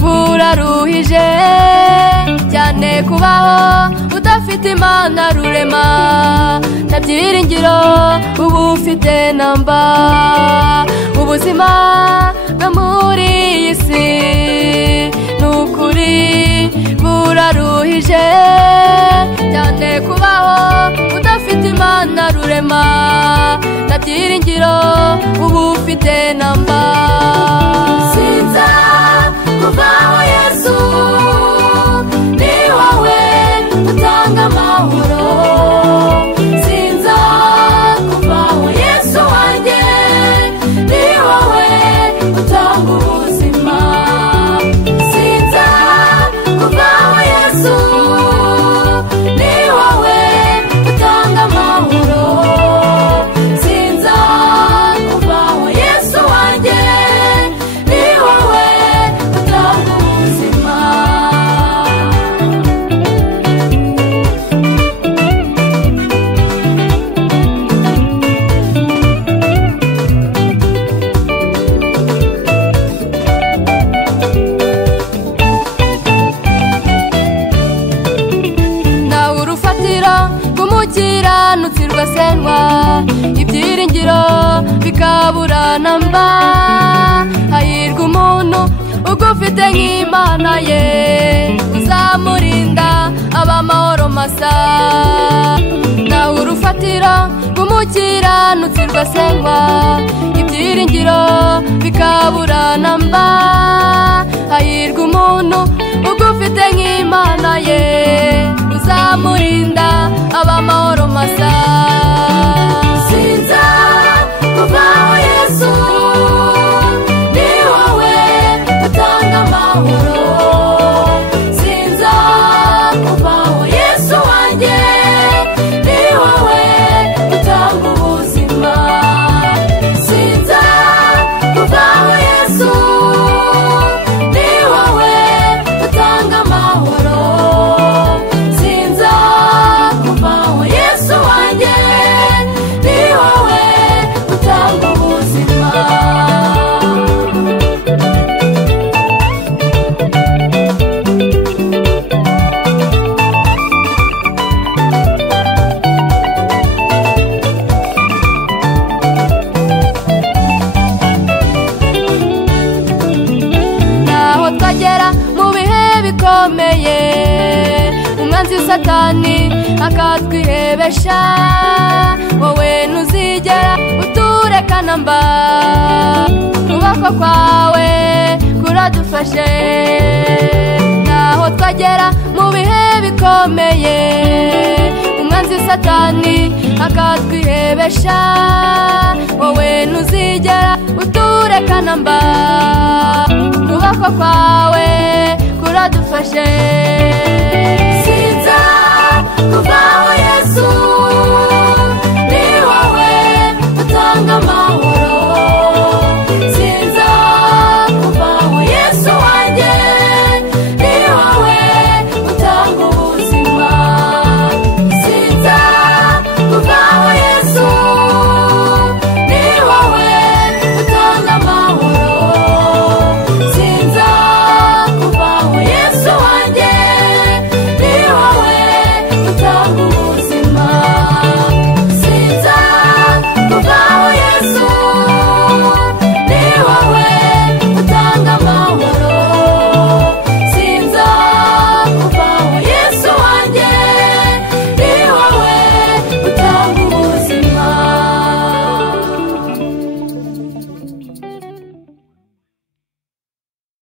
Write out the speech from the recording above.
buraruhije cyane kubaho udafite Imana rurema nta byiringiro ubu ufite namba ubuzima bwo muri iyi si n'ukuri buraruhije cyane kubaho udafite Imana rurema nta byiringiro ubu ufite namba sinza kuvaho Yesu ni wowe utanga amahoro sinza kuvaho Yesu wanjye ni wowe utanga ubuzima sinza kuvaho Yesu ni wowe utanga amahoro sinza kuvaho Yesu wanjye ni wowe utanga ubuzima nawe urufatiro rw'umukiranutsi rwasenwa ibyiringiro bikabura namba hahirwa umuntu ugufite nk'Imana ye uzamurinda ab'amahoro masa nawe urufatiro rw'umukiranutsi rwasenwa ibyiringiro bikabura namba hahirwa umuntu ugufite nk'Imana ye uzamurinda ab'amahoro masa sinza kuvaho Yesu ni wowe utanga amahoro sinza kuvaho Yesu wanjye ni wowe utanga ubuzima sinza kuvaho Yesu ni wowe utanga amahoro sinza kuvaho Yesu wanjye ni wowe utanga ubuzima naho twagera mu bihe bikomeye umwanzi satani akatwihebesha wowe ntuzigera utureka namba ukuboko kwawe kuradufashe naho twagera mu bihe bikomeye umwanzi satani akatwihebesha wowe ntuzigera utureka namba ukuboko kwawe kuradufashe sinza kuvaho